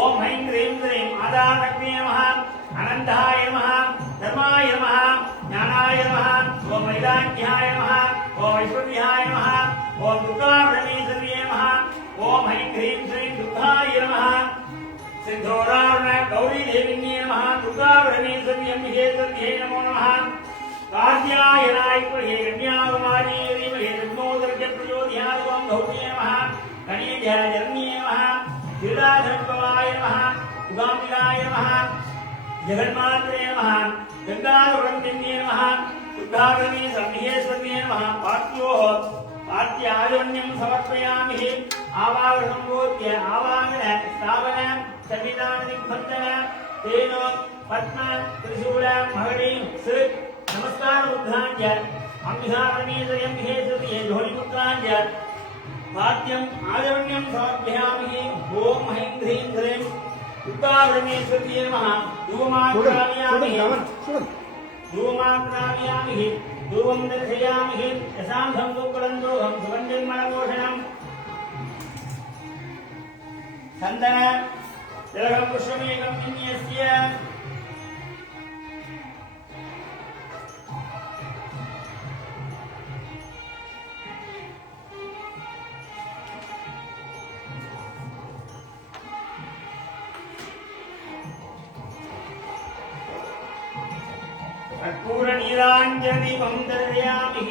ओम ऐं ह्रीं श्रीं आदाशक्ति नमः अनंताय नमः धर्माय नमः ज्ञानाय नमः ओम वैराग्याय नमः ओम ऐश्वर्याय नमः ओम दुर्गाभरणीश्वर्ये नमः ओम ऐं ह्रीं श्रीं दुर्गाय नमः सिद्धोरारुण गौरी देविन्ये नमः दुर्गाभरणीश्वर्ये महेश्वर्ये नमो नमः कात्यायनाय प्रिये कन्याकुमारी देवहे रत्नोदरके प्रचोदयाय ओम गौरी नमः गणेशाय जन्ये नमः गिरिराजभवाय नमः उगाम्बिकाय नमः जगन्मात्रे नमः गंगाधरण्ये नमः शुद्धाग्नि सर्वेश्वर्ये नमः पात्योः पात्यायोन्यं समर्पयामि आवाहनं बोध्य आवाहन स्थापन संविधानदिग्बन्धन तेन पद्म त्रिशूल महडीं सृक् नमस्कार मुद्राञ्च अंबिकारणीयं विहेशति ध्वनिमुद्राञ्च वाद्यम् आदरण्यं समर्पयामि ओम ऐं ह्रीं श्रीं दुर्गाभरणीश्वर्ये नमः धूमाग्रामयामि धूमं दर्शयामि यशान्तं सुकुलन्दोहं सुगन्धिर्मणभूषणं चन्दन तिलकं पुष्पमेकं विन्यस्य कर्पूरनीराञ्जनदीपं दर्शयामि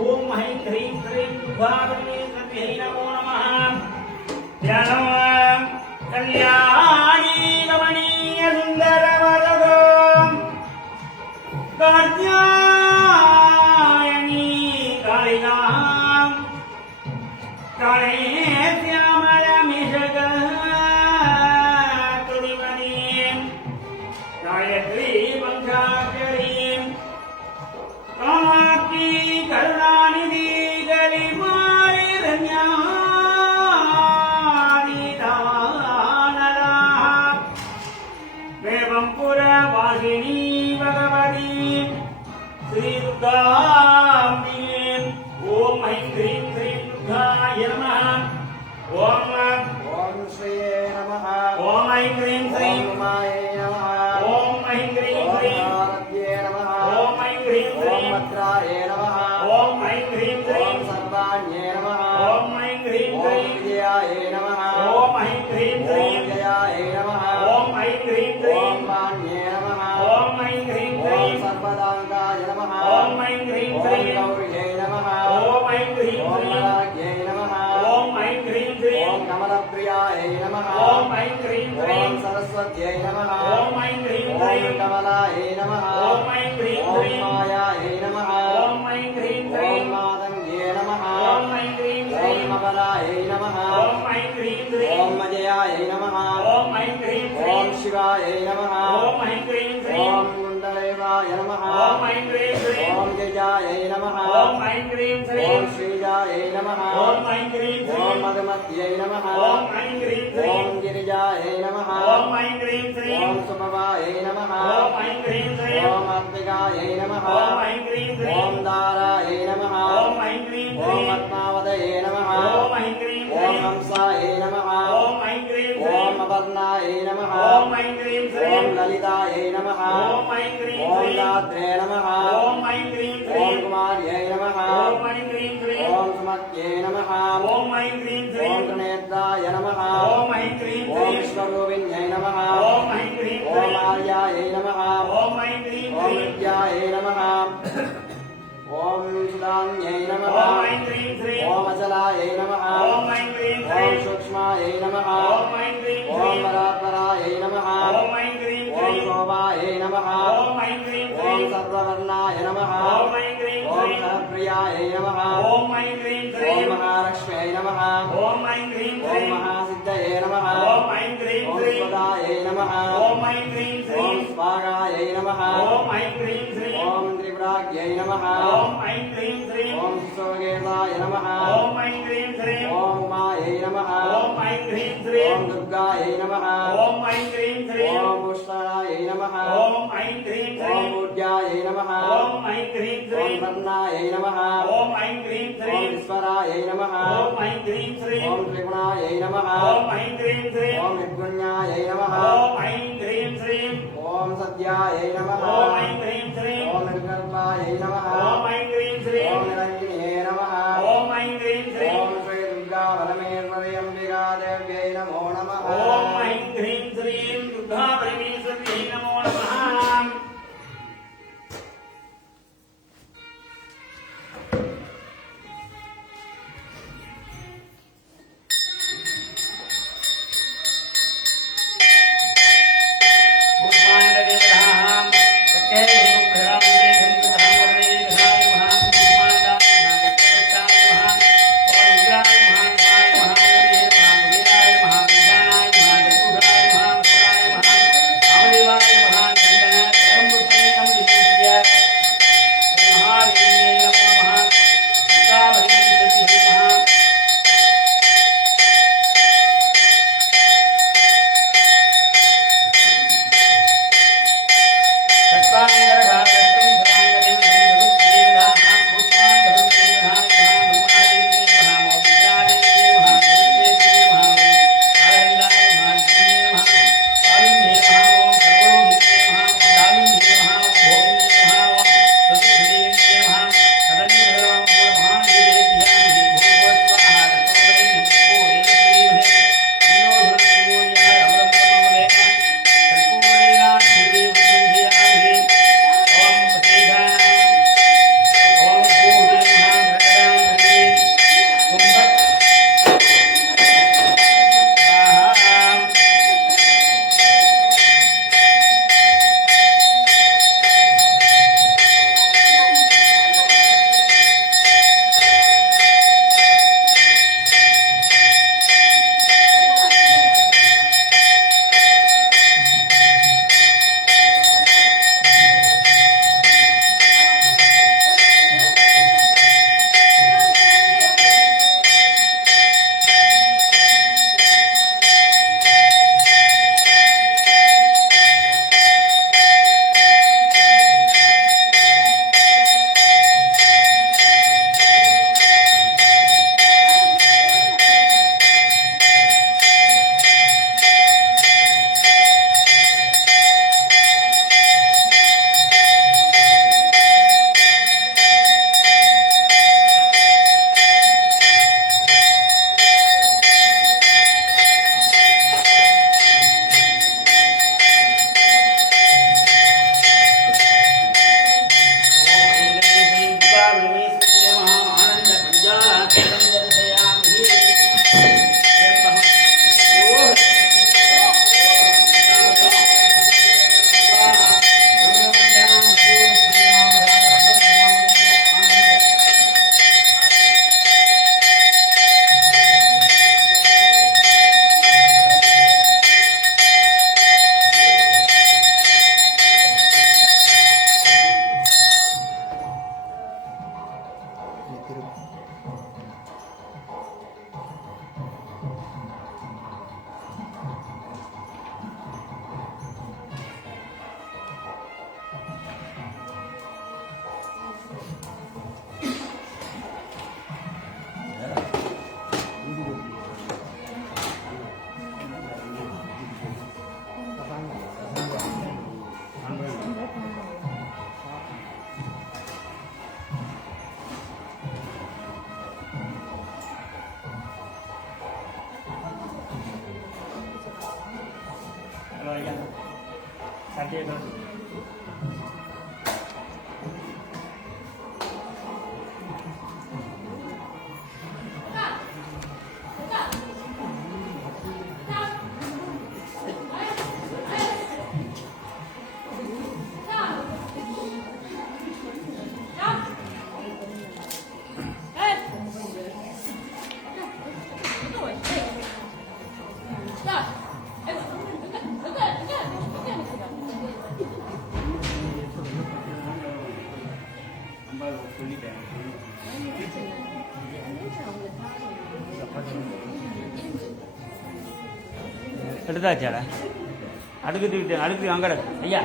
ओम ऐं ह्रीं श्रीं दुर्गाभरणीश्वर्यै नमो नमः ध्यानं कल्याणी रमणीय सुन्दरवरदो कात्यायनी कालिकां काले श्यामलमिषगः तुलिमणीं गायत्री पञ्चाक्षरीं कामाक्षी करुणानिधि गलिमारि रम्यादिदानदा एवं पुरवासिनी भगवती श्रीदुर्गाम्बिके ओम ऐं ह्रीं श्रीं दुर्गाय नमः ओम ओम श्रीये नमः ओम ऐं ह्रीं श्रीं ओम माये नमः ओम ఓం ఐం హ్రీం ఓం హ్రీం కమలాయ నమః ఓం ఐం హ్రీం ఓం హ్రీం మాయాయ నమః ఓం ఐం హ్రీం ఓం హ్రీం మాతంగే నమః ఓం ఐం హ్రీం ఓం హ్రీం అబలాయ నమః ఓం ఐం హ్రీం హ్రీం ఓం అజయాయ నమః ఓం ఐం హ్రీం ఓం హ్రీం శివాయ నమః ఓం ఐం హ్రీం హ్రీం ఓం గుండదేవాయ నమః ఓం ఐం హ్రీం హ్రీం ఓం గజాయ నమః ఓం ఐం హ్రీం ఓం హ్రీం శ్రీజాయ నమః ఓం ఐం హ్రీం ఓం హ్రీం మధుమత్యై నమః ఓం ఐం హ్రీం హ్రీం ఓం గిరిజాయ నమః ఓం ఐం హ్రీం హ్రీం ఓం సుభవాయ నమః ఓం ఐం హ్రీం హ్రీం ఓం అత్మికాయ నమః ఓం ఐం హ్రీం ఓం హ్రీం దారాయ నమః ఓం ఐం హ్రీం ఓం హ్రీం పద్మావతయే నమః ఓం ఐం హ్రీం ఓం హ్రీం హంసాయ నమః ఓం ఐం హ్రీం ఓం హ్రీం అపర్ణాయ నమః ఓం ఐం హ్రీం ఓం హ్రీం లలితాయ నమః ఓం ఐం హ్రీం ఓం హ్రీం దాత్రే నమః ఓం ఐం హ్రీం ఓం హ్రీం కుమార్యై నమః ఓం ఐం హ్రీం హ్రీం ఓం సుమత్యై నమః ఓం ఐం హ్రీం ఓం హ్రీం త్రినేత్రాయ నమః ఓం ఐం హ్రీం ఓం హ్రీం విశ్వరూపిణ్యై నమః ఓం ఐం హ్రీం ఓం హ్రీం ఆర్యాయ నమః ఓం ఐం హ్రీం ఓం హ్రీం విద్యాయ నమః ఓం సుధాన్యై నమః ఓం ఐం హ్రీం హ్రీం ఓం అచలాయ నమః ఓం ఐం హ్రీం ఓం హ్రీం సూక్ష్మాయ నమః ఓం ఐం హ్రీం ఓం హ్రీం పరాత్పరాయ నమః ఓం ఐం హ్రీం ఓం హ్రీం శోభాయ నమః ఓం ఐం హ్రీం ఓం హ్రీం సర్వవర్ణాయ నమః ఓం ఐం హ్రీం ఓం హ్రీం సహప్రియాయ నమః ఓం ఐం హ్రీం ఓం హ్రీం మహాలక్ష్మ్యై నమః ఓం ఐం హ్రీం ఓం హ్రీం మహాసిద్ధయే నమః ఓం ఐం హ్రీం ఓం హ్రీం స్వదాయై నమః ఓం ఐం హ్రీం ఓం హ్రీం స్వాగాయై నమః ఓం ఐం హ్రీం హ్రీం ఓం త్రిపురాగ్యై నమః ఓం ఐం హ్రీం హ్రీం ఓం సుగేతాయ నమః ఓం ఐం హ్రీం హ్రీం ఓం ఉమాయై నమః ఓం ఐం హ్రీం హ్రీం ఓం దుర్గాయై నమః ఓం ఐం హ్రీం హ్రీం ఓం పుష్కరాయై నమః ఓం ఐం హ్రీం ఓం హ్రీం పూజ్యాయై నమః ఓం ఐం హ్రీం ఓం హ్రీం రత్నాయై నమః ఓం ఐం హ్రీం ఓం హ్రీం విశ్వరాయై నమః ఓం ఐం హ్రీం హ్రీం ఓం త్రిగుణాయై నమః ఓం ఐం హ్రీం హ్రీం ఓం నిర్గుణ్యాయై నమః ఓం ఐం హ్రీం హ్రీం ఓం సత్యాయై నమః ఓం ఐం హ్రీం హ్రీం ఓం నిర్గల్పాయై నమః ఓం ఐం హ్రీం హ్రీం ఓం నిరంజనే నమః ఓం ఐం హ్రీం హ్రీం ఓం శ్రీ దుర్గా పరమేశ్వర్యంబికా దేవ్యై నమో నమః ఓం ఐం హ్రీం హ్రీం దుర్గా పరమేశ్వర్యై నమో నమః పుష్పాండదేవతాః సత్యై దేవప్రదాం దేవం సదాం వరదై దశాయ சட்டையை கலந்து எடுத்தாச்சாடா அடுக்கு அங்கட ஐயா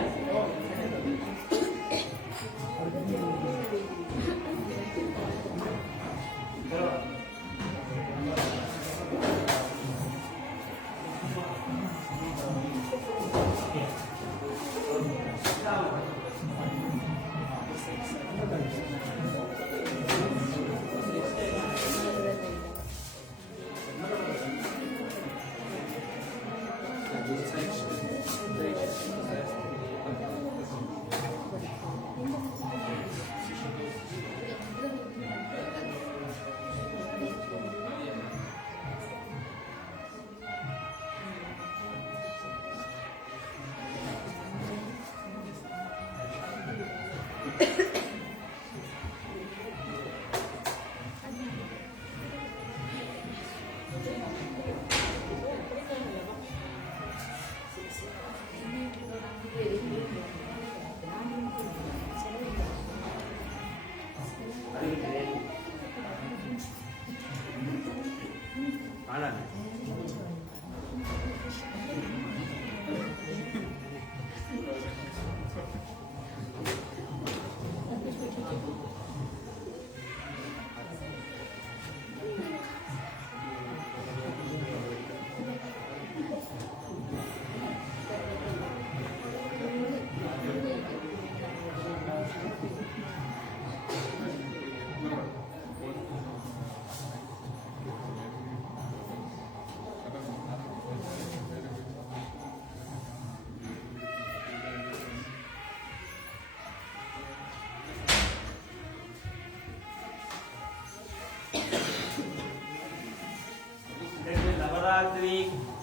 நவராத்திரி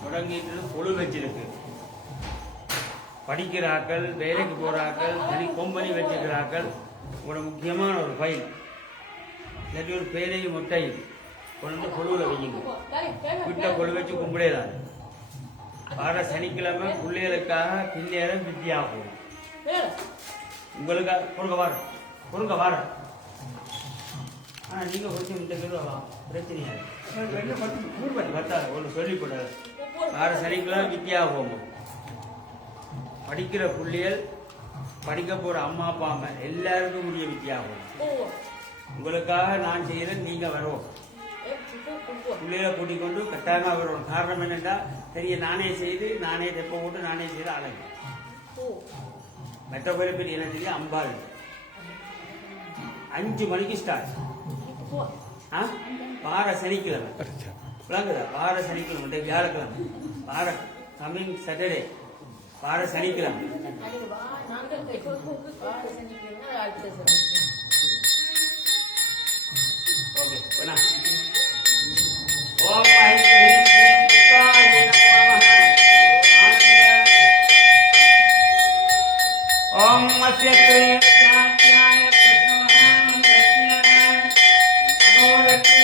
தொடங்கிட்டு பொழு வச்சிருக்கு. படிக்கிறார்கள், வேலைக்கு போகிறார்கள், தனி கொம்பனி வச்சுக்கிறார்கள். உங்களோட முக்கியமான ஒரு ஃபைல் இல்லாட்டி ஒரு பேரையும் மொட்டையும் கொண்டு பொழுவில் வையுங்க. வீட்டை பொழு வச்சு கும்பிடலாம். வார சனிக்கிழமை பிள்ளைகளுக்காக பிள்ளையாரம் வித்தியாகும். உங்களுக்காக பொருங்க வார ஆனால் நீங்கள் கொஞ்சம் இந்த கிலோ பிரச்சனையா பத்தாது ஒன்று சொல்லிப்படாது. வார சனிக்கிழமை வித்தியாகும். படிக்கிற பிள்ளைகள், படிக்க போகிற அம்மா அப்பா அம்மா எல்லாருக்கும் முடிய வித்தியாகும். உங்களுக்காக நான் செய்கிறேன், நீங்கள் வரோம். பிள்ளைகளை கூட்டிக் கொண்டு கட்டாயமாக வரும். காரணம் என்னென்னா தெரிய நானே செய்து நானே தெப்ப போட்டு நானே செய்து அழகு மெட்ட பேர் பெரிய என்ன தெரியும். அம்பாள் 5 மணிக்கு ஸ்டார்ட். வார சனிக்கிழமை விளங்குதா? வார சனிக்கிழமை வியாழக்கிழமை, வார கம்மிங் சாட்டர்டே, வார சனிக்கிழமை. ओम मत्स्य कृष्णाय कृष्णाय कृष्णाय अगोरते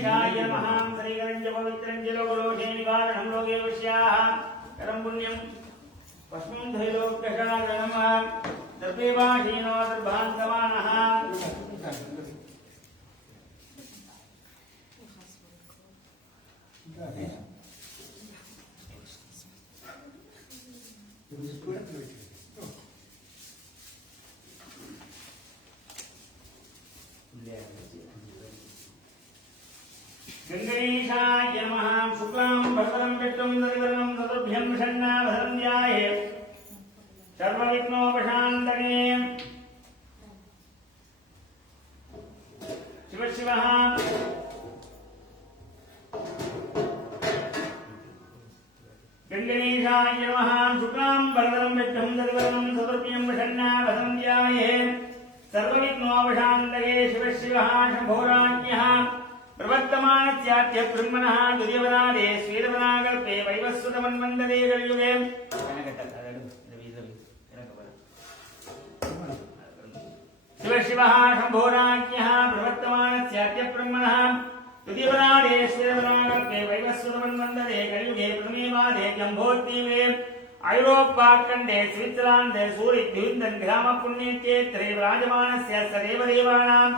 गणेशाय नमः श्रीगणेश पवित्रं जलोकलोके निवारणं लोके वश्याः करं पुण्यं पश्मं धैलोक्यशरणं दर्पेवाधीनो दर्भान् समानः गणेशाय नमः शुक्लां भरतरं विष्णुं दरिद्रं चतुर्भ्यं षण्णाभरणं ध्याये सर्वविघ्नोपशान्तये शिव शिवः गणेशाय नमः शुक्लां भरतरं विष्णुं दरिद्रं चतुर्भ्यं षण्णाभरणं ध्याये सर्वविघ्नोपशान्तये शिव शिवः शम्भोराज्ञः प्रवर्तमानस्याद्य ब्रह्मणः दुर्यवनादे श्वेतवनाकल्पे वैवस्वतमन्वन्तरे कलियुगे शिव शिवः शम्भोराज्ञः प्रवर्तमानस्याद्य ब्रह्मणः दुर्यवनादे श्वेतवनाकल्पे वैवस्वतमन्वन्तरे कलियुगे प्रथमे वादे जम्बोद्वीपे ऐरोप्याखण्डे स्विट्जर्लान्दे सूरिद्विन्दन् ग्रामपुण्यक्षेत्रे विराजमानस्य सदेवदेवानां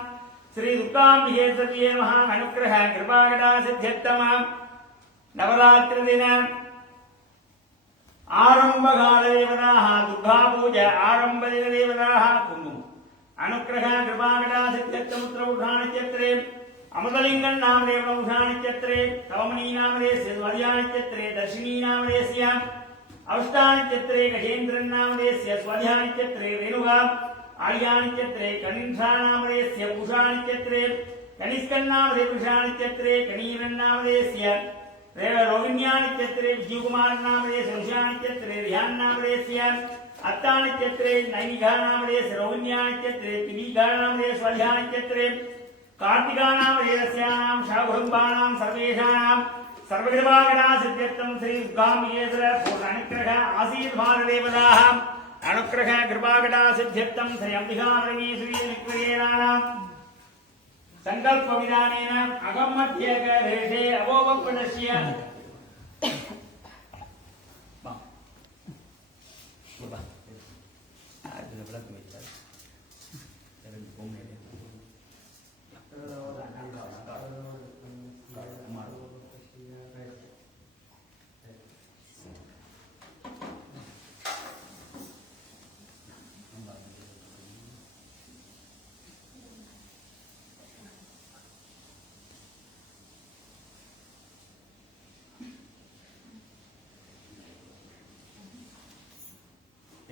श्री दुर्गाम्बिके सत्ये नमः अनुग्रह कृपाकटा सिद्ध्यर्थम नवरात्रि दिन आरंभकाल देवताः दुर्गा पूजा आरंभ दिन देवताः कुंकुम अनुग्रह कृपाकटा सिद्ध्यर्थम उत्तरपुषाणक्षेत्रे अमृतलिंगं नामने प्रमुषाणक्षेत्रे कवमनी नामने स्वाध्यायक्षेत्रे दर्शिनी नामने अवष्टानक्षेत्रे गजेन्द्रं नामने स्वाध्यायक्षेत्रे रेणुका आर्यानक्षत्रे कनिष्ठानामदेस्य पुषानक्षत्रे कनिष्कन्नामदे पुषानक्षत्रे कनीरन्नामदेस्य रोहिण्यानक्षत्रे विजयकुमारनामदेस्य पुषानक्षत्रे रिहान्नामदेस्य अत्तानक्षत्रे नैनिघानामदेस्य रोहिण्यानक्षत्रे पिनीघानामदेस्य स्वाध्यानक्षत्रे कार्तिकानामदेस्यानां शाकुम्भानां सर्वेषां सर्वकृपाकटा सिद्ध्यर्थं श्री दुर्गाम्बिकेश्वर पूर्णानुग्रह आशीर्वाददेवताः अनुग्रह कृपाकटा सिद्ध्यर्थं श्री अंबिका परमेश्वरी निकृतेनानां संकल्प विधानेन अगमध्यकरेषे अवोपपदस्य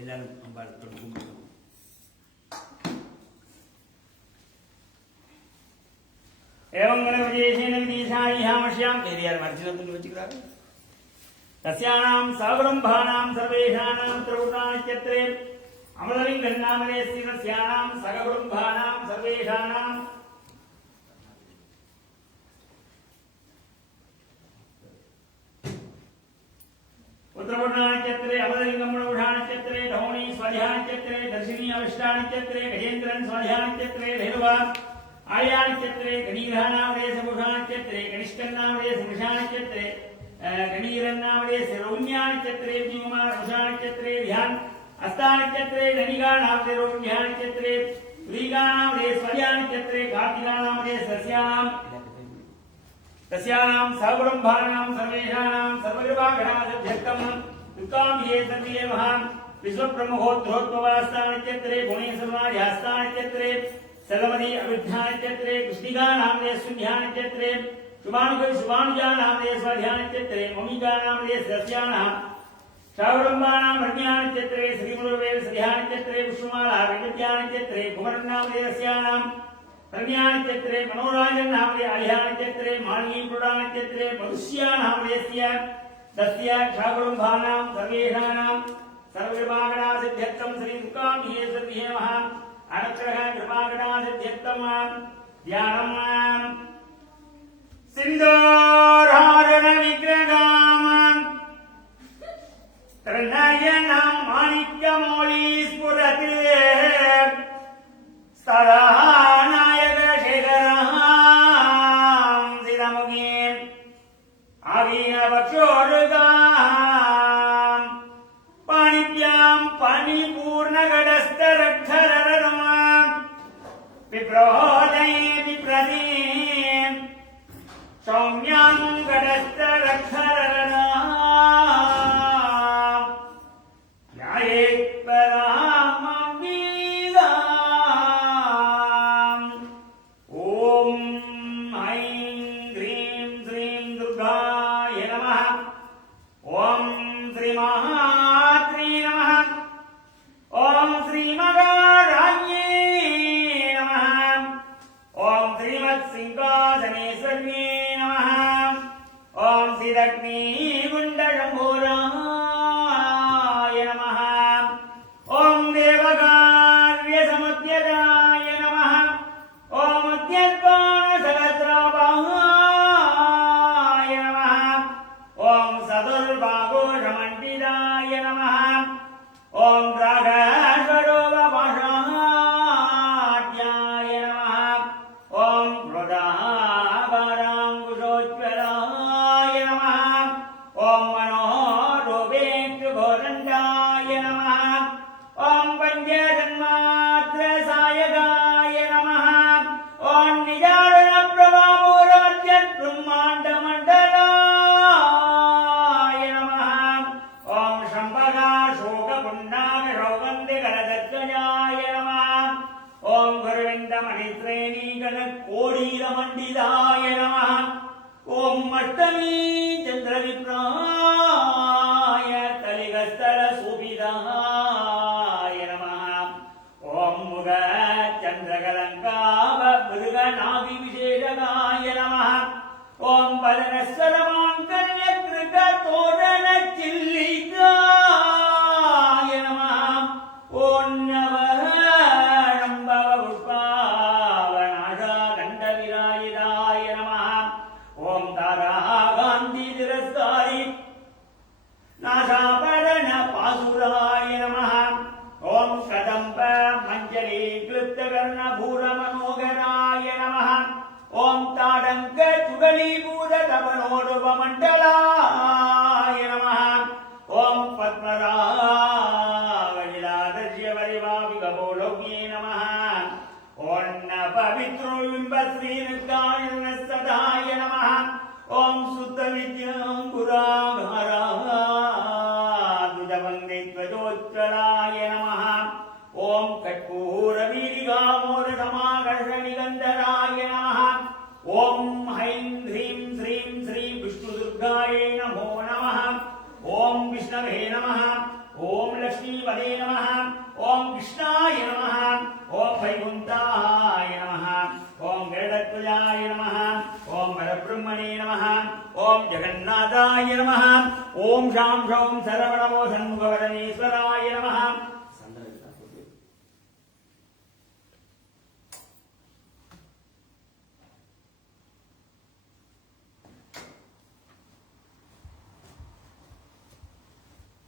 எல்லாரும் அம்பாள் கும்பிடுவோம். एवं गणविशेषेण विदिशायामश्यां पेरियार मर्जिनतुल्य वचिक्रार तस्यानां सगुरुम्भानां सर्वेषाणां त्रिपुरानक्षत्रे अमृतलिङ्गन्नामने स्थितस्यानां सगुरुम्भानां सर्वेषाणां उत्तरपुरानक्षत्रे अमृतलिङ्गं पुरुषानक्षत्रे धौणी स्वाध्यानक्षत्रे दर्शिनी अविष्टानक्षत्रे गजेन्द्रन् स्वाध्यानक्षत्रे रेणुका आर्यानक्षत्रे गणीरनामदेश पुरुषानक्षत्रे कनिष्कन्नामदेश पुरुषानक्षत्रे गणीरन्नामदेश रोहिण्यानक्षत्रे विजयकुमार पुरुषानक्षत्रे ध्यान अस्तानक्षत्रे गणिकानामदेश रोहिण्यानक्षत्रे श्रीगानामदेश स्वाध्यानक्षत्रे कार्तिकानामदेश तस्यानां सगुरुम्भानां सर्वेषाणां सर्वकृपाकटासिद्ध्यर्थं दुर्गाम्बिके सत्ये नमः विश्वप्रमुखोद्धोद्भवास्तानक्षत्रे भुवनेश्वरनाथ्यास्तानक्षत्रे सलमदी अविद्यानक्षत्रे कृष्णिकानामदे शून्यानक्षत्रे शुभानुजानामदे स्वाध्यानक्षत्रे ममिकानामदे सस्यानां सगुरुम्भानां हृदयानक्षत्रे श्रीमुरुवे सध्यानक्षत्रे पुष्पमाला वैविध्यानक्षत्रे कुमरन्नामदे अस्यानां प्रज्ञानक्षत्रे मनोराजन्नामदे आर्यानक्षत्रे मालिनीपुरानक्षत्रे मनुष्यानामदेस्य तस्य सगुरुम्भानां सर्वेषाणां सर्वकृपाकटासिद्ध्यर्थं श्री दुर्गाम्बिके सत्ये नमः अनुग्रह कृपाकटासिद्ध्यर्थं ध्यानं सिन्दूरारण विग्रहां त्रिनयनं माणिक्यमौली स्फुरति सदा नायक शेखरं सिदा सौम्यां गडस्तरक्षरणा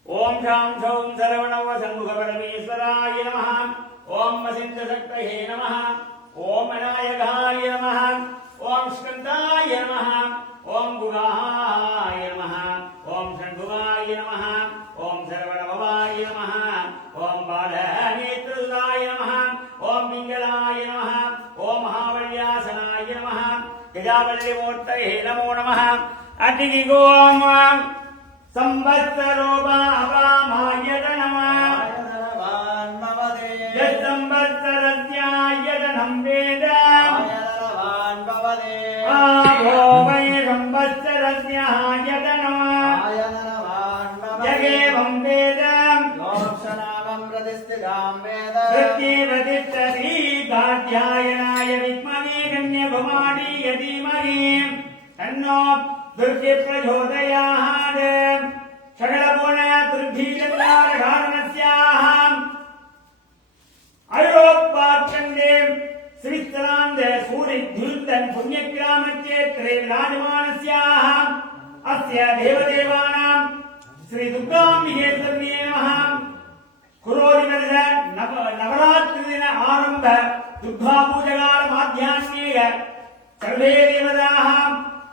ओम शां शौं सरवणव शंभुगपरमेश्वराय नमः। ओम वसिष्ठशक्तये नमः। ओम अनायकाय नमः। ओम स्कन्दाय नमः। ओम गुगाय नमः। ओम शंभुवाय नमः। ओम सरवणभवाय नमः। ओम बालनेत्रसुताय नमः। ओम पिङ्गलाय नमः। ओम महावल्यासनाय नमः। गजावल्लिमूर्तये नमो नमः। अतिगिगोम संवत्सरोपामायत नमः। यत्संवत्सरस्यायतनं वेद आभो वै संवत्सरस्यायतनं यगेवं वेद प्रत्येवतिष्ठति गाध्यायनाय विद्महे कन्यकुमारी यधीमहि तन्नो दुर्गे प्रचोदयात्। सकलगुण दुर्भीजकारणस्याः अयोपाख्यन्दे श्रीस्थलान्ते सूरिद्युल्तन् पुण्यग्रामक्षेत्रे विराजमानस्याः अस्य देवदेवानां श्री दुर्गाम्बिकेश्वर्यै नमः। कुरोदिवर्ष नवरात्रिदिन आरम्भ दुर्गापूजकाल माध्याह्नेय सर्वे देवताः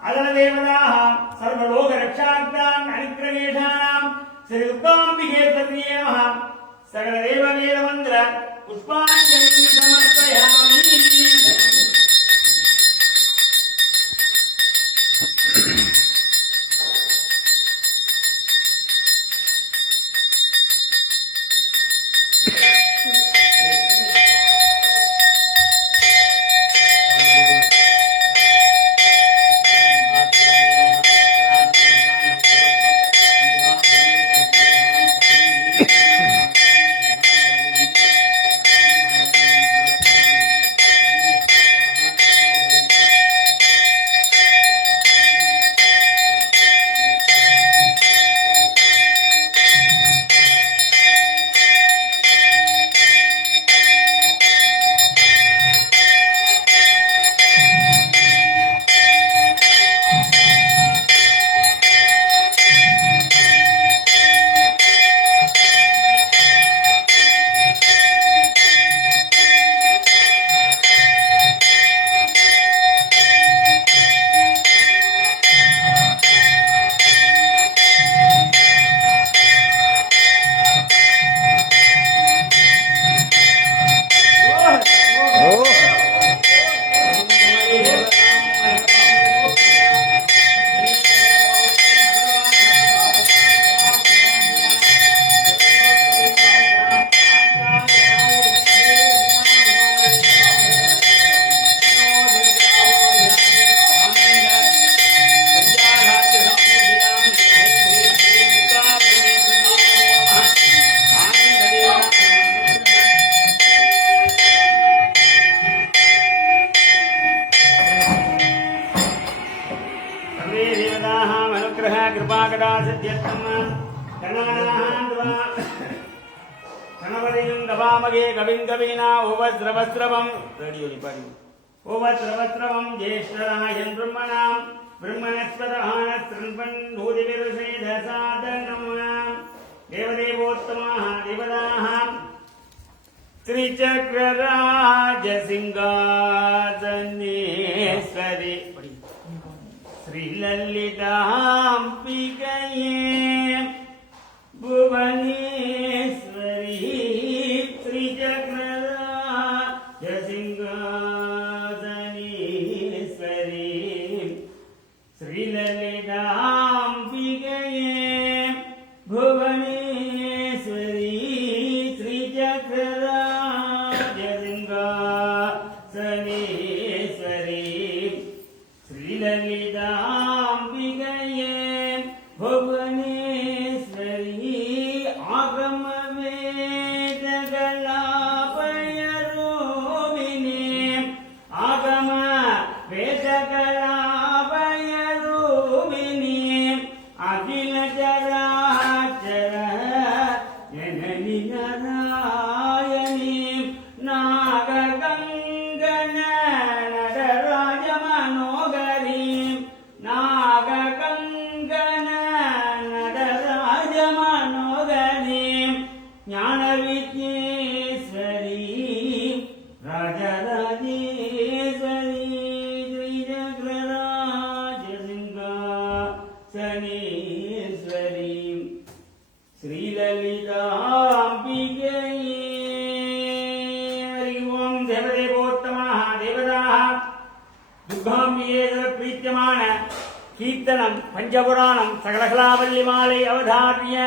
अदलदेवताः सर्वलोकरक्षार्थान् अनुग्रहेषाणां श्री दुर्गाम्बिकेश्वर्यै नमः। सकलदेववेदमन्त्र पुष्पाञ्जलिं समर्पयामि। कृपाकटाक्षत्यर्थं गणपतिं दवामगे कविं कवीना उपस्रवस्रवं उपस्रवस्रवं ज्येष्ठराजन् ब्रह्मणस्पतः शृण्वन् देवदेवोत्तमाः देवताः श्रीचक्रराजसिंहासनेश्वरी श्रीललिताम्बिकये भुवनेश्वरी श्रीचक्रराजसिंहासनेश्वरी श्रीललिताम्बिकये भुवनेश्वरी श्रीचक्रराजसिंहासनेश्वरी श्रीललिताम्बिकये भुवनेश्वरी आगमवेदकलापयरूपिणी आगमवेदकलापयरूपिणी अखिलचराचर जननि नारायणी नागगङ्गन नटराजमनोगरी नागगङ्गन नटराजमनोगरी ज्ञानविद्येश्वरी राजराजेश्वरी श्रीचक्रराजसिंहासनेश्वरी श्रीललिताम्बिकये हरि ओं देवदेवोत्तमाः देवताः दुर्गाम्बिके प्रीत्यमान कीर्तनं पञ्चपुराणं सकलकलावल्लिमालै अवधार्य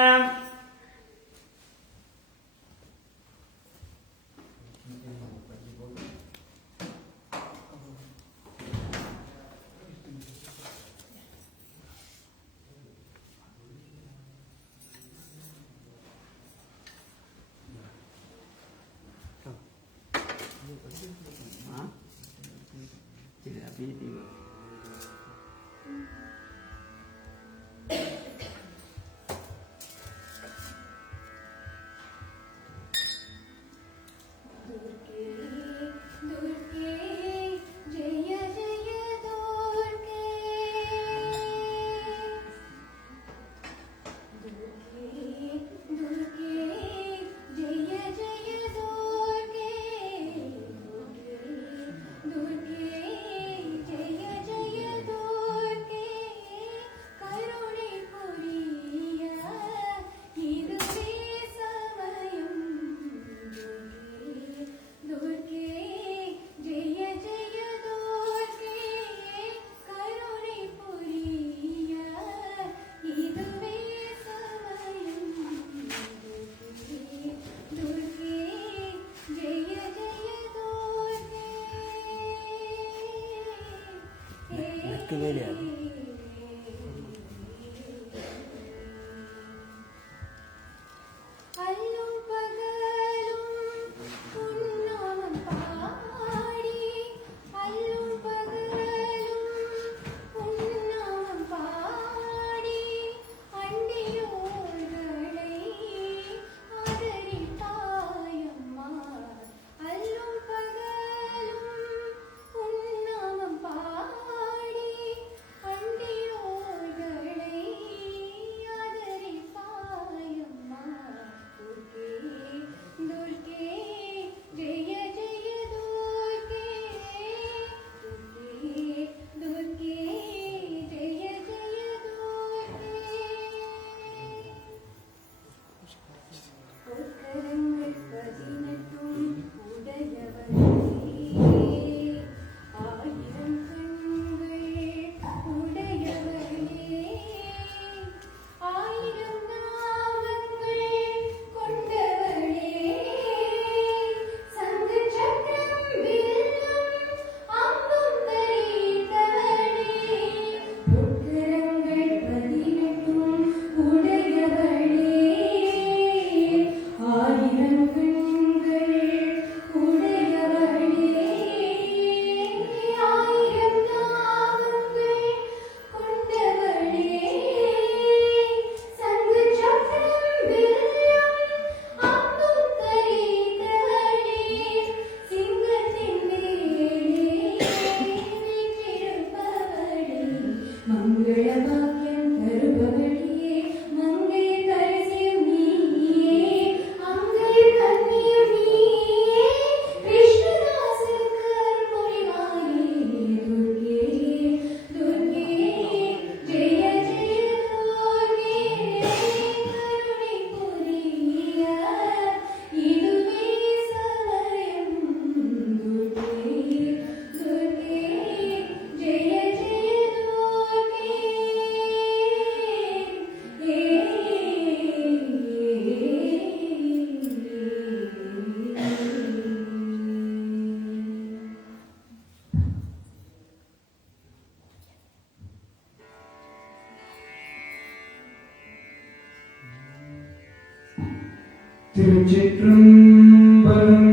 திருச்சிற்றம்பலம்.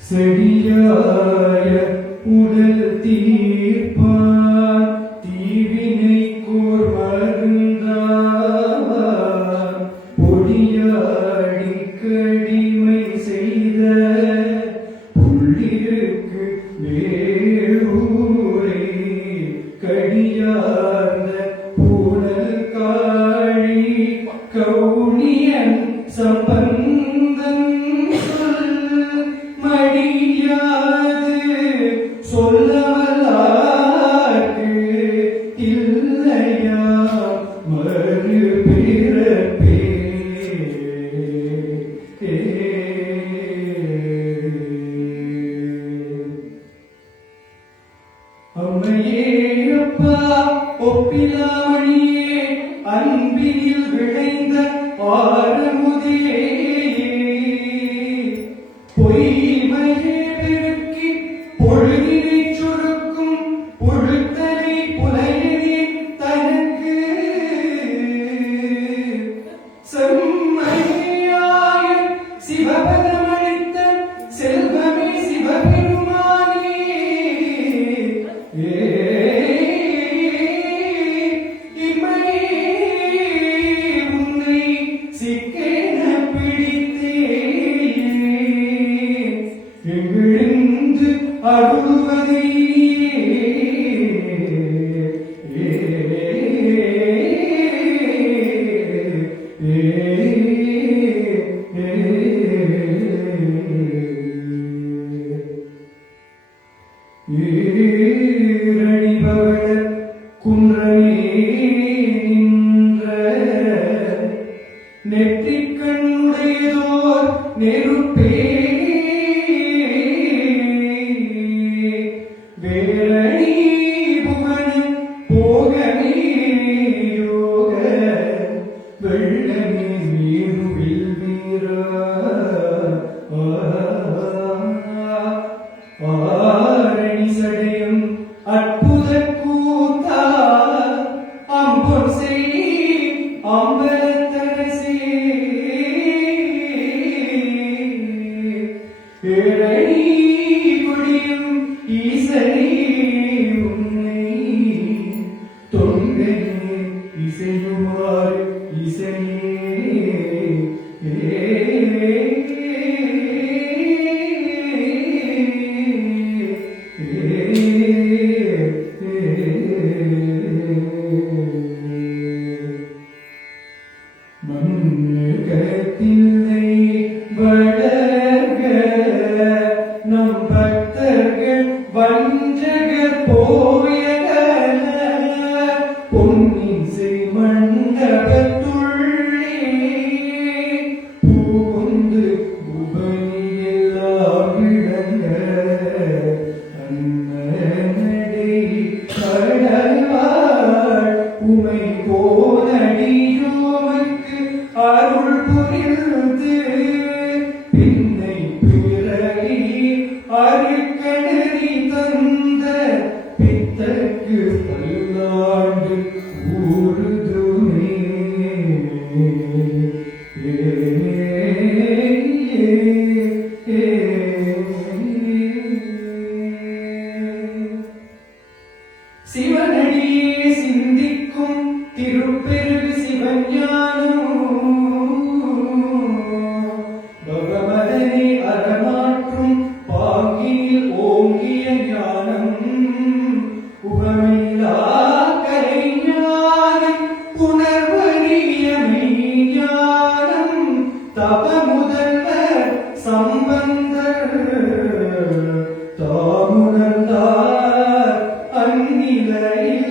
செடியாய உடல் தீர்ப்பான் தீவினை கூர் மருந்தார் பொடியாடி கடிமை செய்த புள்ளிருக்கு வேளூரை கடியார்ந்த பூனல் காழி கவுனியன் சம்பந்தன் மடியாது சொல்லவல்லார்க்கு இல்லையா மறுபிறப்பே. அம்மையே அப்பா ஒப்பிலாமணியே அன்பினில் விளைந்த ஆரமுதே பொய்மையே பெருக்கி பொழுதினை சுருக்கும் பொழுத்தலை புலையனே தனக்கு செம்மையாய சிவபதமளித்த செல்வமே சிவபெருமானே. உன்னை சிக்கென பிடித்தே எழுந்து அருள்வதை ஈரணிபவள குன்றமே நின்ற நெற்றிக்கண்ணுடையதோர் நெருப்பே வேரணி புவன போகமே யோக வெள்ளமே மீனுவில் வீரா ஆரணி சடையும் அற்புத கூத்தா அம்பொன் செய் அம்பலத்தரசே ஏழை கொடியும் ஈசனே உன்னை தொங்கையே இசையுமாறு இசையே மண்ணுகத்தில்லை வளர்க நம் பக்தர்கள் வஞ்சகர் போயகல பொன்னிசை மண்டபத்துள்ளே பூந்து உபனியெல்லாம் விளங்க அன்னடை கடல்வாழ் உமை கோனடியோமக்கு அருள் புரிந்து பின்னை பிறவி அருக்கணறி தந்த பித்தற்கு பல்லாண்டு ஊருதுமே. சிவனடியே சிந்திக்கும் திருப்பெருகு சிவஞானம் பகவதனை அறமாற்றும் பாங்கில் ஓங்கிய ஞானம் உகமில்லா கலைஞானம் உணர்வறிய மெய்ஞானம் தப முதல்வர் சம்பந்தர் தாமுணர்ந்தார் அந்நிலையில்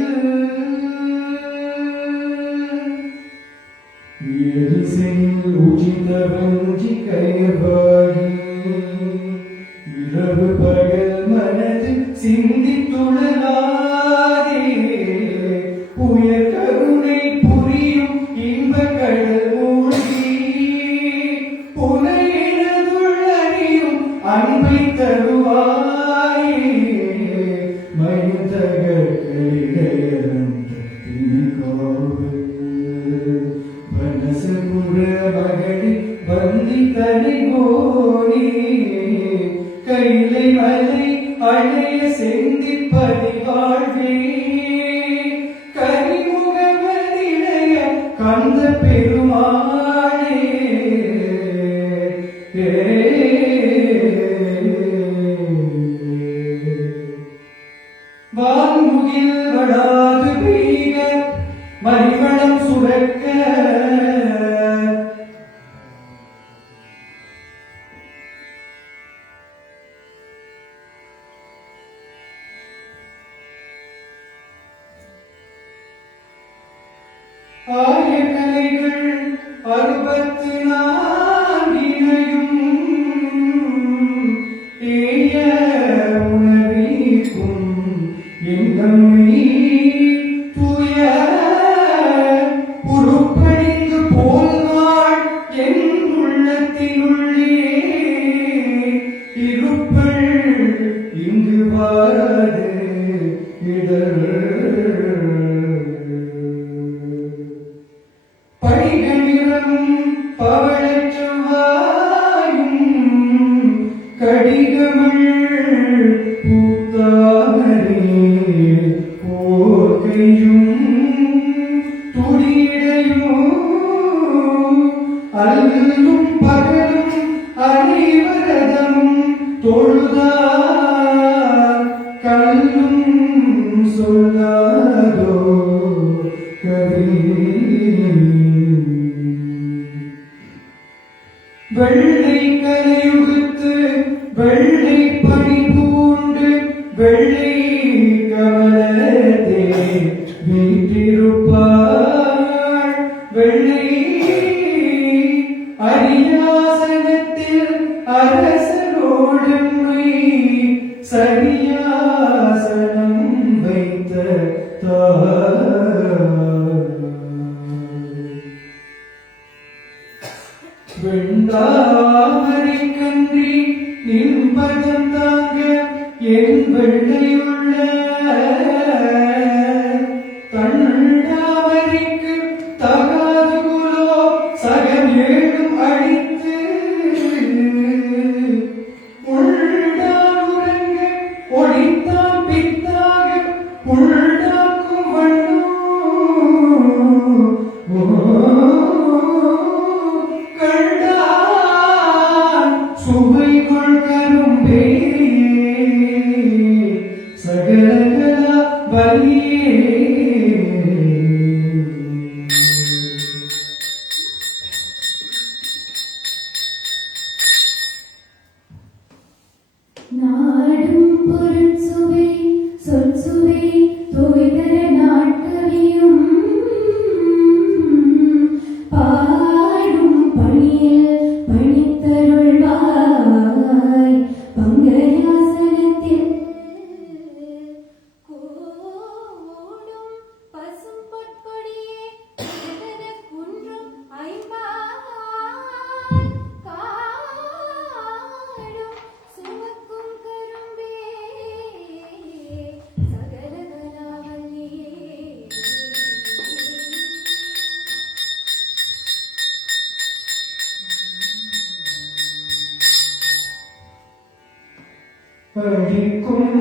இயலிசையில் உச்சித வஞ்சி கயவாகி இரவு பகல் மனது சிந்தித்துழலாதே உயர் கருணை புரியும் இன்ப கடல் மூழ்கி புனையினதுள்ளறியும் அன்பை தருவாயே மயுதகர் கலிகரந்த திணிகாவு வனசகுர அணைய செந்திப்பதி வாழ்வே கரிமுகமதிடைய கந்த பெருமாளே வான்முகில் வடாது பெய்க மணிவளம் சுரக்க ஆயக்கலைகள் 64 ஏய உணவிக்கும் எங்கம்மை தூய உருப்படிந்து போல்வாள் என் உள்ளத்தினுள்ளே இருப்பள் இங்கு வாடு இடர் பைகளிலும் பவழச்சுவாயும் கடிகமள் பூத்தாமரே போகையும் துடிடையும் அல்லும் பகலும் அனைவரதமும் தொழுதார் கல்லும் சொல்லாதோ கவி வெள்ளை கலையுடுத்து வெள்ளை பணி பூண்டு வெள்ளை கவலத்தே வீட்டிருப்பாள் வெள்ளை அரியாசனத்தில் அரசரோடன்மை சரியாசனம் வைத்த வெண்டாமரை கன்றி நின்பதம் தாங்க என் வெள்ளையுள்ள தண்டாமரைக்கு தகாது குலோ சகம் ஏழும் அழித்து உள்டான் உறங்க ஒளித்தான் பித்தாக உள்டாக்கும் வண்ணோ சுவைக்குள் கரும்பே சகலகலா வலியே நாடும் பொருட்சுவை சொற்சுவை தோய்தர நாட்கவியும் பாடும் பணியில் பணித்தருள்வாய் பங்கயாசனத்தில் கோடும் பசும் பொற்கொடியே குன்றும் ஐம்பாய் காடும் சுமக்கும் கரும்பே சகலகலாவல்லியே படிக்கும்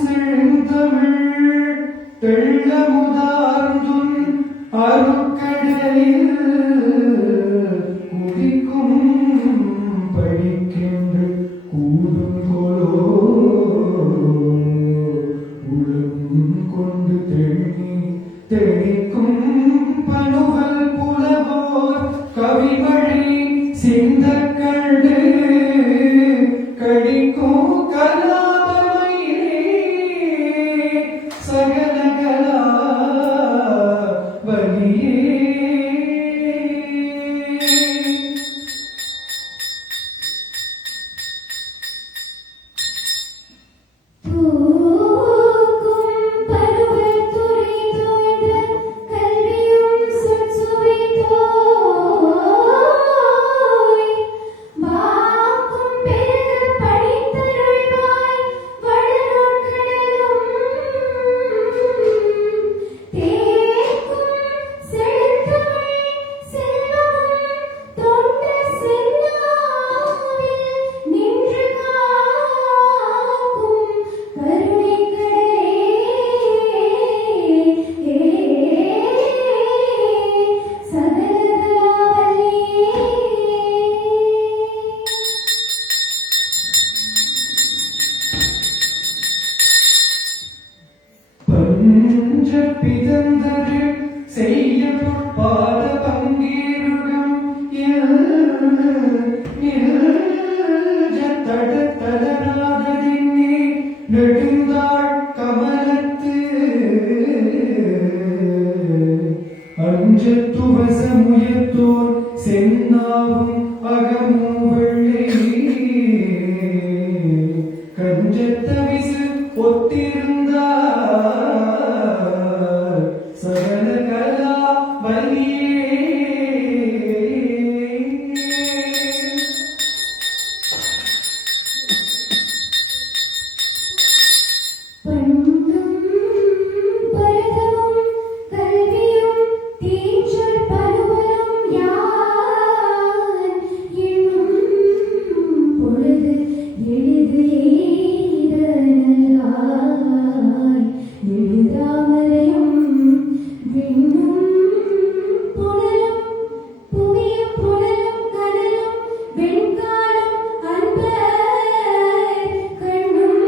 செழுந்தமிழ் தெள்ளமுதார்ந்தும் அருக்கடலில் குடிக்கும் படிக்கின்ற கூடும் கொலோ உளம் கொண்டு தெளிக்கும் பனுவல் புலவோர் கவிமழை சிந்த கண்டு கடிக்கும் கலாபமயிலே சகலகலா வலியே பூக்கும் பருவத் துறை தோய்ந்த கல்வியும் சொற்சுவை தோய் வாக்கும் பெருக படித்தருள்வாய் வடநூற்கடலும் தேக்கும் செழுந்தமிழ் செல்வமும் தொண்ட சென்னாவில் நின்று காக்கும் பிதந்தது செய்ய பாத பங்கீருகம் தடத்தடராததின்னே நெடுந்தாள் கமலத்து அஞ்சத்துவசமுயத்தோர் சென்னாவும் அகமும் வெள்ளை கஞ்சத்தவிசு ஒத்திருந்தார் சகல கலா வலியே பண்டும் பரதமும் கல்வியும் தீச்சொல் பருவலும் யான் என்னும் பொழுது எழுது எய்தனலாய் எழுதாமரையும் விண்ணும் புனலும் புவியும் புனலும் கடலும் வெண்காலும் அன்பர் கண்ணும்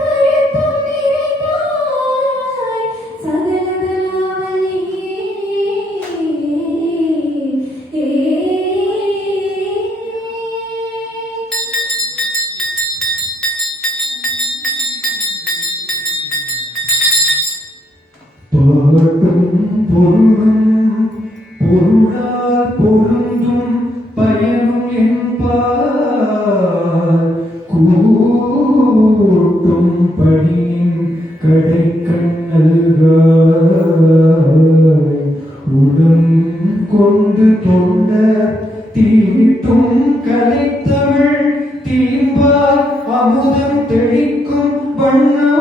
கருத்தும் நிறைந்தாய் சகலகலாவலியே பாட்டும் பொருளும் பொருளால் பொருந்தும் பயனும் என்பார் கூட்டும் பணியின் கடை கண்ணல்காய் உடன் கொண்டு தொண்டர் தீட்டும் கலைத்தவள் தீம்பால் அமுதம் தெளிக்கும் வண்ணோ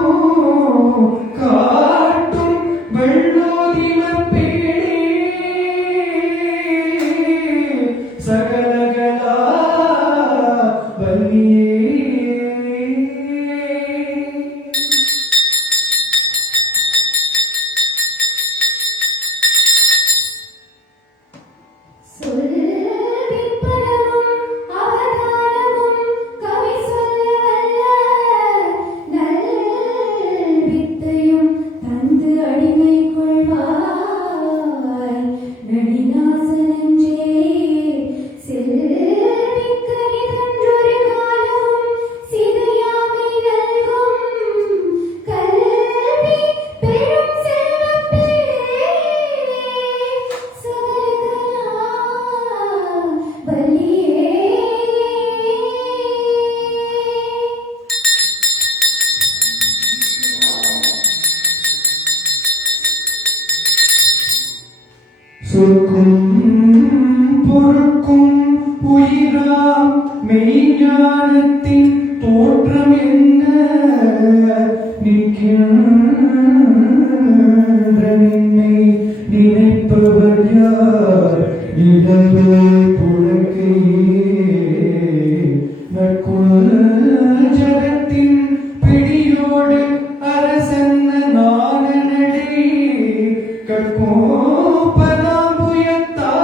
காட்டும் வெள்ளோதின பேடே சகலகலா வலியே சொல்விற்பனமும் அவதானமும் கவி சொல்லவல்ல நல்வித்தையும் தந்து அடிமை கொள்வாய் நடினாசனஞ்சே செல்விக்கரிதன்றொரு காலமும் சிதையாமை நல்கும் கல்வி பெரும் செல்வப்பே சகலகலா வலியே சொற்கும் பொருட்கும் உயிராம் மெய்ஞானத்தின் தோற்றம் என்ன நிற்கின்ற நின்னை நினைப்பவர் யார் இடவே புழக்கையே நற்குண ஜகத்தின் பிடியோடு அரசன்ன நாகனடே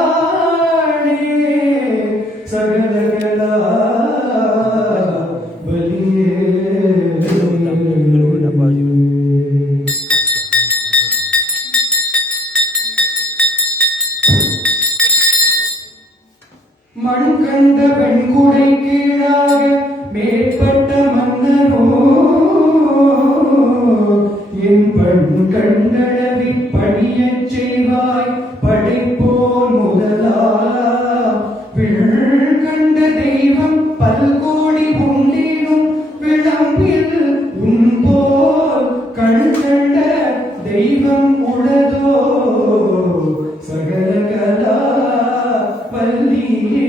கற்கோப்பதாம்புயத்தாளே சகலகலா வலியே மண் கண்ட வெண்குடை கீழாக மேற்பட்ட மன்னரோ என் பண் கண்டளவி பணியச் செய்வாய் படைப்போர் முதலா விழ் கண்ட தெய்வம் பல்கோடி உண்டினும் விளம்பில் உன்போல் கண் கண்ட தெய்வம் உளதோ சகலகலா வல்லியே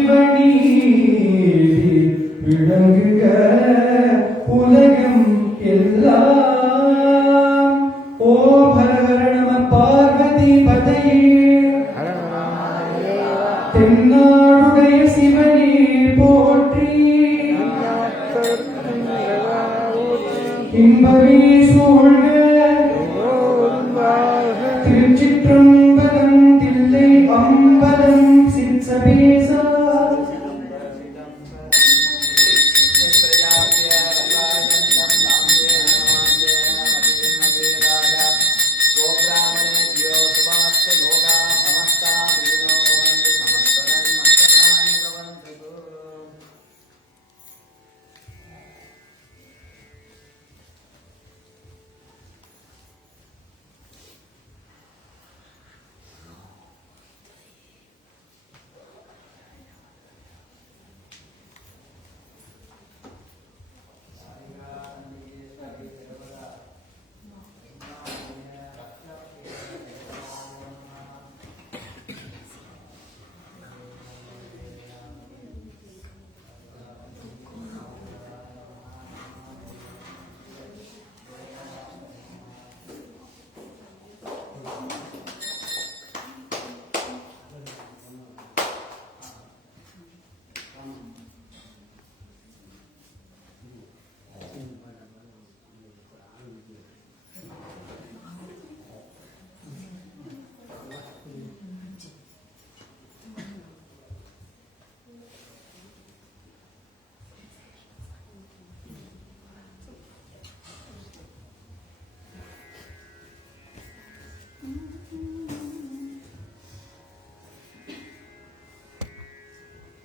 இறைவனி விளங்குக உலகம் எல்லாம். ஓம் ஹர ஹர நம பார்வதி பதையே தென்னாடுடைய சிவனே போற்றி. இன்பமே சூழ்க திருச்சிற்றம்பலம் தில்லை அம்பலம் சிற்சபேசா.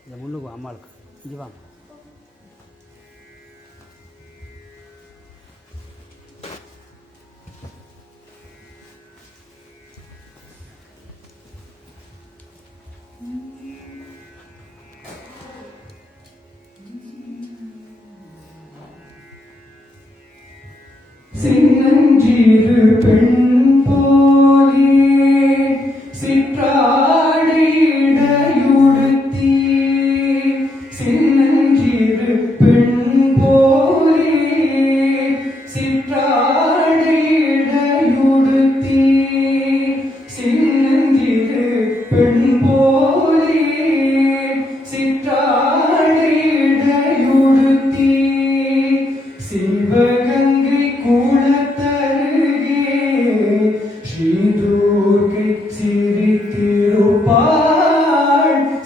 இந்த முன்னுக்கு அம்மாளுக்கு இங்கே வாங்க. சின்னஞ்சிறு பெண் போலே சிற்றாடையுடுத்தி. சின்னஞ்சிறு பெண் போலே சிற்றாடையுடுத்தி. சின்னஞ்சிறு பெண் போலே சிற்றாடையுடுத்தி. சிவகங்கை கூடத்தருகே ஸ்ரீதுர்க்கை சிரித்திருப்பாள்.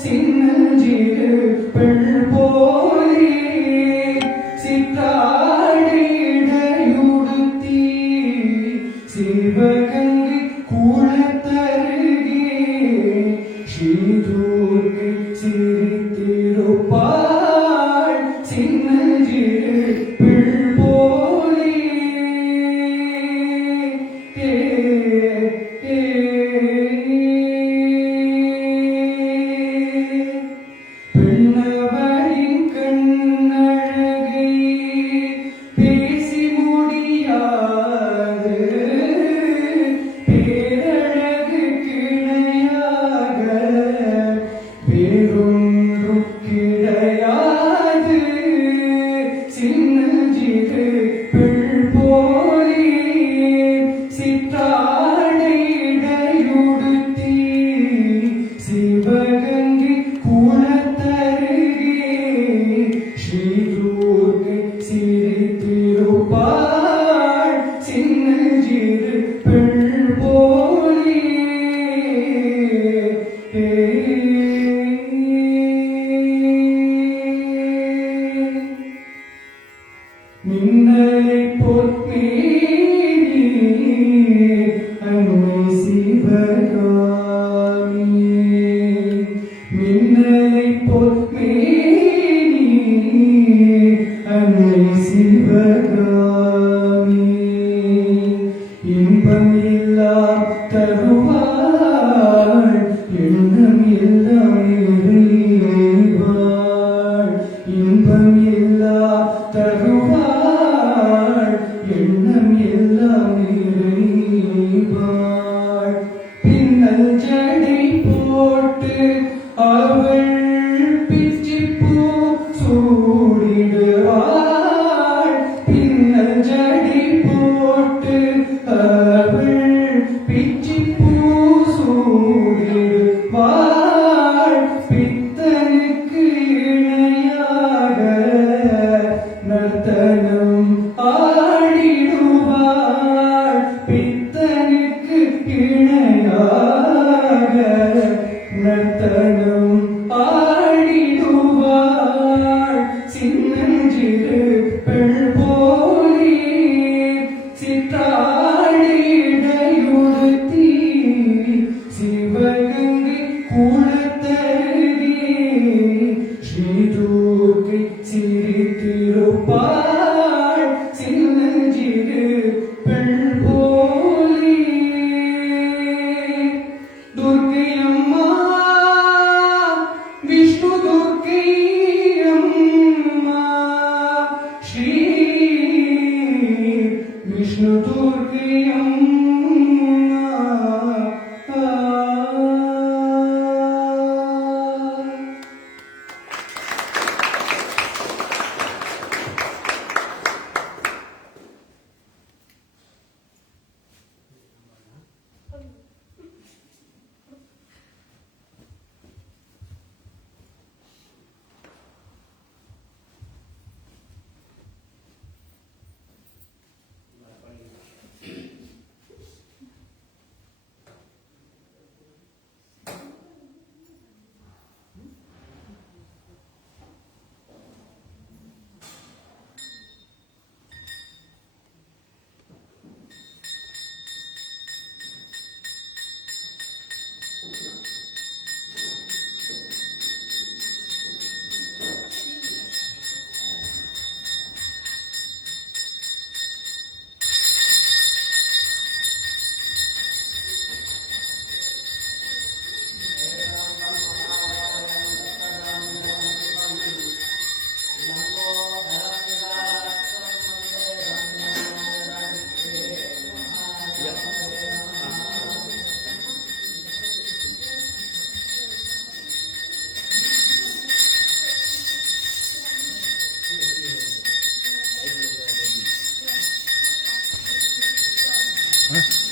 சின்னஞ்சிறு பெண் போலே சிற்றாடையுடுத்தி. சிவகங்கை கூடத்தருகே ஸ்ரீதுர்க்கை சிரித்திருப்பாள். சின்னஞ்சிறு பெண் போலே. பெண்ணவளின் கண்ணழகை பேசி முடியாது. பேரழகு கிணையாக வேறொன்றும் கிடையாது. சின்னஞ்சிறு பெண் போலே சிற்றாடையுடுத்தி. சிவகங்கை கூடத்தருகே अम्मा श्री विष्णुदुर्गे अम्मा Huh?